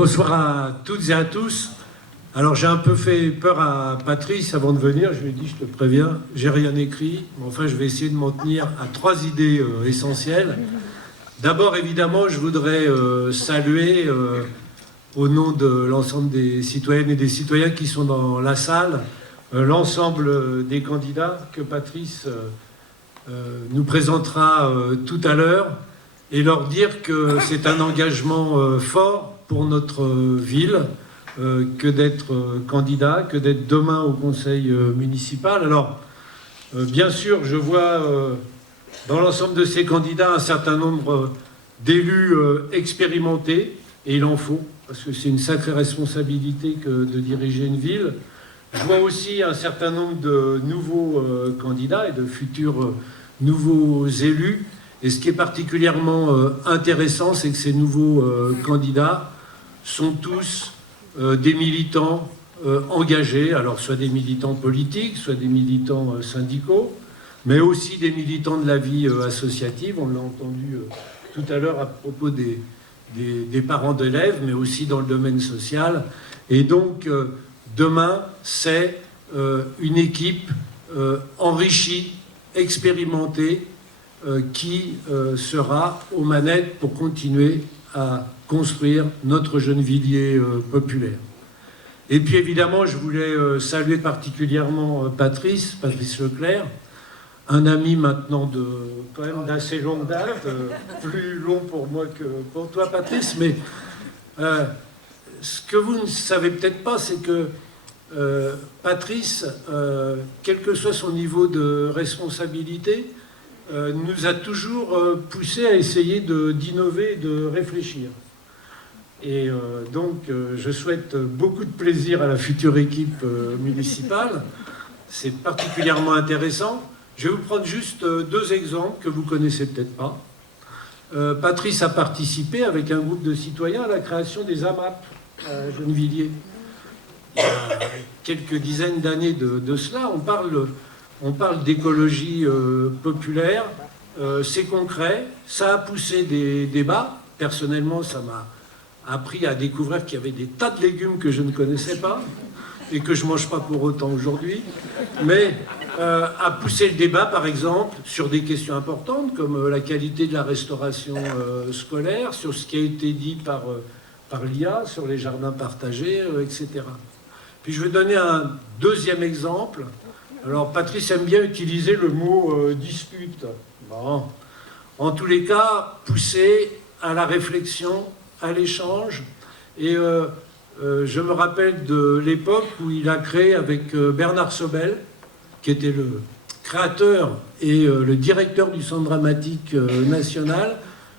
Bonsoir à toutes et à tous. Alors j'ai un peu fait peur à Patrice avant de venir, je lui ai dit, je te préviens, j'ai rien écrit, mais enfin je vais essayer de m'en tenir à trois idées essentielles. D'abord évidemment je voudrais saluer au nom de l'ensemble des citoyennes et des citoyens qui sont dans la salle, l'ensemble des candidats que Patrice nous présentera tout à l'heure et leur dire que c'est un engagement fort pour notre ville que d'être candidat, que d'être demain au conseil municipal. Alors, bien sûr, je vois dans l'ensemble de ces candidats un certain nombre d'élus expérimentés, et il en faut, parce que c'est une sacrée responsabilité que de diriger une ville. Je vois aussi un certain nombre de nouveaux candidats et de futurs nouveaux élus. Et ce qui est particulièrement intéressant, c'est que ces nouveaux candidats sont tous des militants engagés, alors soit des militants politiques, soit des militants syndicaux, mais aussi des militants de la vie associative. On l'a entendu tout à l'heure à propos des parents d'élèves, mais aussi dans le domaine social. Et donc, demain, c'est une équipe enrichie, expérimentée, qui sera aux manettes pour continuer à construire notre Gennevilliers populaire. Et puis évidemment, je voulais saluer particulièrement Patrice Leclerc, un ami maintenant quand même d'assez longue date, plus long pour moi que pour toi Patrice, mais ce que vous ne savez peut-être pas, c'est que Patrice, quel que soit son niveau de responsabilité, nous a toujours poussé à essayer d'innover et de réfléchir. Et donc, je souhaite beaucoup de plaisir à la future équipe municipale. C'est particulièrement intéressant. Je vais vous prendre juste deux exemples que vous connaissez peut-être pas. Patrice a participé avec un groupe de citoyens à la création des AMAP à Gennevilliers. Il y a quelques dizaines d'années de cela, on parle d'écologie populaire, c'est concret, ça a poussé des débats. Personnellement, ça m'a appris à découvrir qu'il y avait des tas de légumes que je ne connaissais pas et que je ne mange pas pour autant aujourd'hui, mais a poussé le débat, par exemple, sur des questions importantes comme la qualité de la restauration scolaire, sur ce qui a été dit par l'IA, sur les jardins partagés, etc. Puis je vais donner un deuxième exemple. Alors Patrice aime bien utiliser le mot dispute. Bon. En tous les cas, pousser à la réflexion, à l'échange. Et je me rappelle de l'époque où il a créé avec Bernard Sobel, qui était le créateur et le directeur du Centre dramatique national,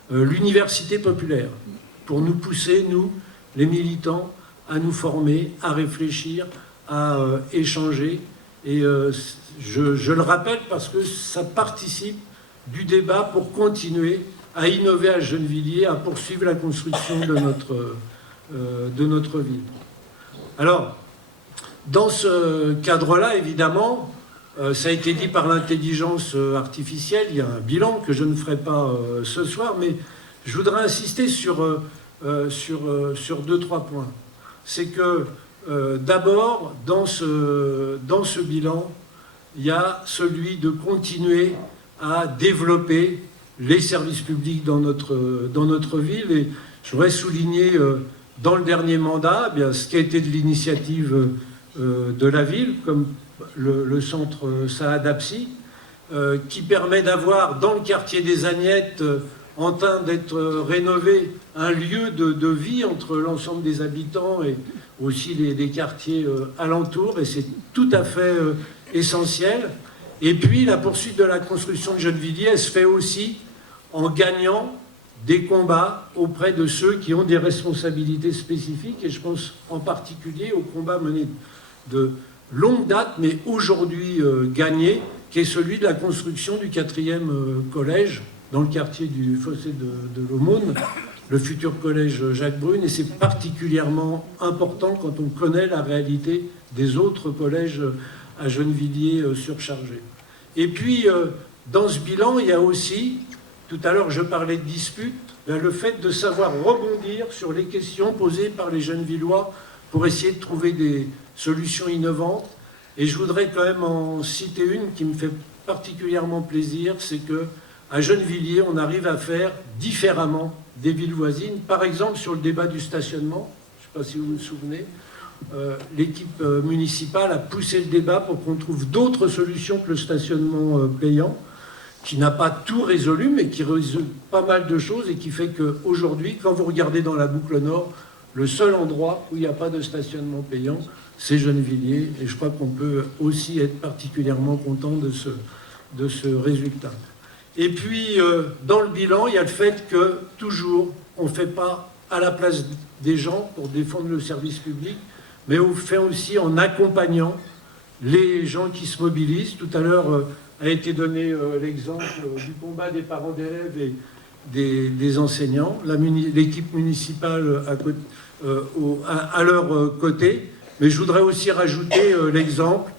l'Université populaire, pour nous pousser, nous, les militants, à nous former, à réfléchir, à échanger. Et je le rappelle parce que ça participe du débat pour continuer à innover à Gennevilliers, à poursuivre la construction de notre ville. Alors, dans ce cadre-là, évidemment, ça a été dit par l'intelligence artificielle, il y a un bilan que je ne ferai pas ce soir, mais je voudrais insister sur deux, trois points. C'est que d'abord, dans ce bilan, il y a celui de continuer à développer les services publics dans notre ville. Et je voudrais souligner, dans le dernier mandat, bien, ce qui a été de l'initiative de la ville, comme le centre Saad Apsi, qui permet d'avoir, dans le quartier des Agnettes, en train d'être rénové, un lieu de vie entre l'ensemble des habitants et aussi les quartiers alentours, et c'est tout à fait essentiel. Et puis la poursuite de la construction de Gennevilliers, elle se fait aussi en gagnant des combats auprès de ceux qui ont des responsabilités spécifiques, et je pense en particulier au combat mené de longue date, mais aujourd'hui gagné, qui est celui de la construction du 4e collège dans le quartier du Fossé de l'Aumône, le futur collège Jacques Brune, et c'est particulièrement important quand on connaît la réalité des autres collèges à Gennevilliers surchargés. Et puis, dans ce bilan, il y a aussi tout à l'heure je parlais de dispute, le fait de savoir rebondir sur les questions posées par les jeunes Villois pour essayer de trouver des solutions innovantes. Et je voudrais quand même en citer une qui me fait particulièrement plaisir, c'est qu'à Gennevilliers, on arrive à faire différemment des villes voisines. Par exemple, sur le débat du stationnement, je ne sais pas si vous vous souvenez, l'équipe municipale a poussé le débat pour qu'on trouve d'autres solutions que le stationnement payant, qui n'a pas tout résolu, mais qui résout pas mal de choses et qui fait qu'aujourd'hui, quand vous regardez dans la boucle nord, le seul endroit où il n'y a pas de stationnement payant, c'est Gennevilliers. Et je crois qu'on peut aussi être particulièrement content de ce résultat. Et puis, dans le bilan, il y a le fait que, toujours, on ne fait pas à la place des gens pour défendre le service public, mais on fait aussi en accompagnant les gens qui se mobilisent. Tout à l'heure a été donné l'exemple du combat des parents d'élèves et des enseignants, l'équipe municipale à leur côté. Mais je voudrais aussi rajouter l'exemple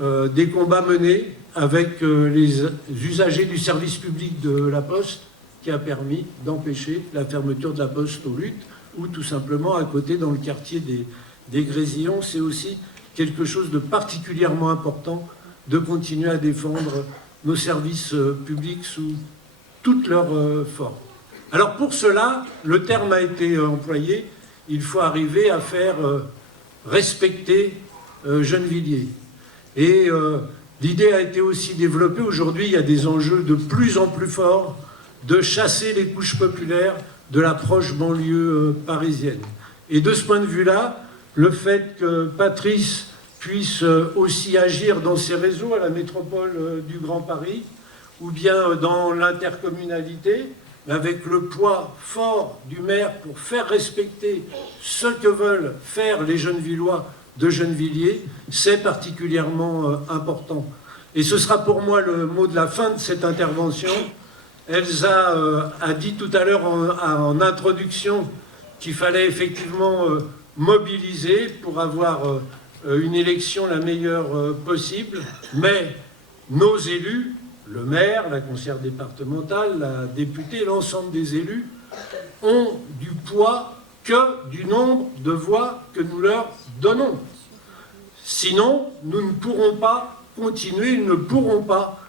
des combats menés avec les usagers du service public de la Poste, qui a permis d'empêcher la fermeture de la Poste aux Luttes, ou tout simplement à côté, dans le quartier des Grésillons. C'est aussi quelque chose de particulièrement important de continuer à défendre nos services publics sous toutes leurs formes. Alors pour cela, le terme a été employé, il faut arriver à faire respecter Gennevilliers. Et l'idée a été aussi développée. Aujourd'hui, il y a des enjeux de plus en plus forts de chasser les couches populaires de la proche banlieue parisienne. Et de ce point de vue-là, le fait que Patrice puisse aussi agir dans ses réseaux à la métropole du Grand Paris, ou bien dans l'intercommunalité, avec le poids fort du maire pour faire respecter ce que veulent faire les jeunes Villois de Gennevilliers, c'est particulièrement important. Et ce sera pour moi le mot de la fin de cette intervention. Elsa a dit tout à l'heure en introduction qu'il fallait effectivement mobiliser pour avoir une élection la meilleure possible, mais nos élus, le maire, la conseillère départementale, la députée, l'ensemble des élus, ont du poids que du nombre de voix que nous leur donnons. Sinon, nous ne pourrons pas continuer, ils ne pourront pas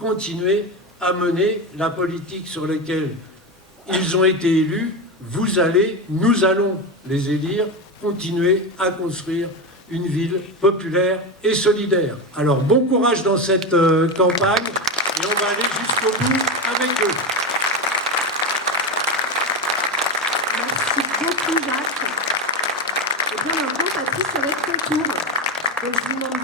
continuer à mener la politique sur laquelle ils ont été élus. Nous allons les élire, continuer à construire une ville populaire et solidaire. Alors bon courage dans cette campagne et on va aller jusqu'au bout avec eux. Merci beaucoup Jacques. Et bien maintenant Patrice, ça va être ton tour. Donc je vous demande